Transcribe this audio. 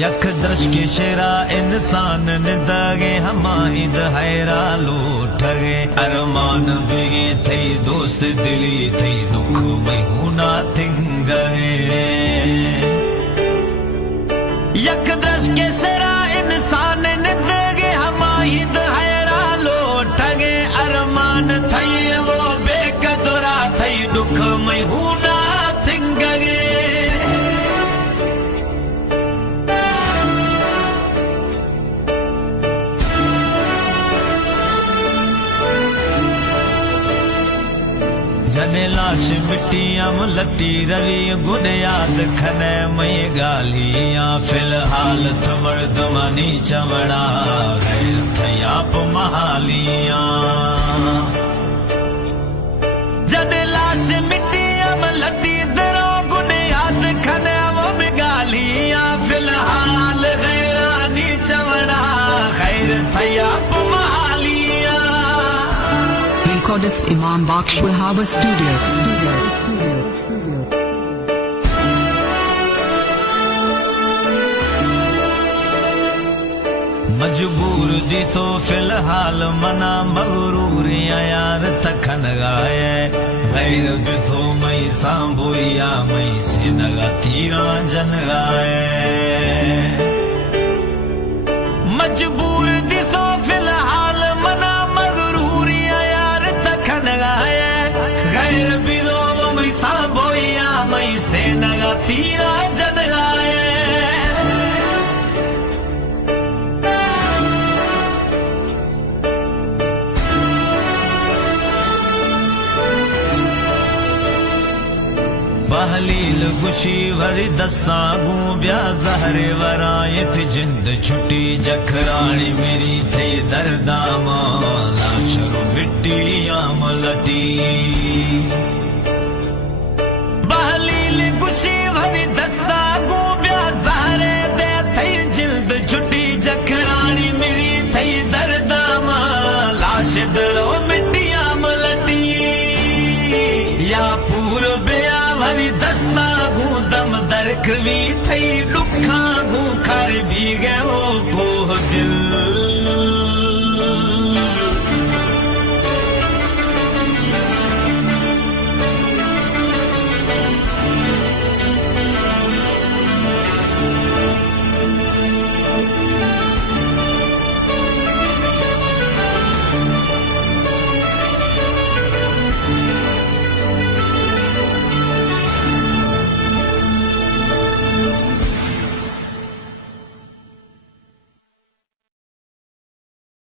यख दर्श के शेरा इंसान निदागे हमाहिद हैरा लूठगे अरमान बेगे थई दोस्त दिली थई दुख में हुना थिंगगे यख दर्श के शेरा इंसान निदागे हमाहिद हैरा लूठगे अरमान थई वो बेकदरा थई दुख में हुना थिंगगे जने लाश मिट्टियां लटी रवि गुड याद खने मई गालियां फिलहाल मर्दमानी चवड़ा गैर थयाप महालियां जने लाश मिट्टियां लटी दरो गुड याद खने वो गालियां फिलहाल गैरानी चवड़ा गैर थयाप महालियां Recordist Imam Baksh Wahaba Studio. मजबूर जी तो फिलहाल मना मगरूर यार तखन गाए गैर बिथो मई सांबोया मई से नगा तीरा जन गाए मजबूर जी तो फिलहाल मना मगरूर यार तखन गाए गैर बिथो मई सांबोया मई से नगा तीरा जन गाए बहलील गुशी भरी दस्ता गूं ब्या जहरे वरायत जिंद छुटी जखराणी मेरी थे दर्दाम लाशरो मिट्टी आम लटी बहलील गुशी भरी दस्ता गूं ब्या जहरे दे थे जिंद छुटी जखराणी मेरी थे दर्दाम लाश दरो मिट्टी आम लटी या पूर ब्या भरी दस्ता गूं दम दरक भी थई दुखा गूं खर भी गयो को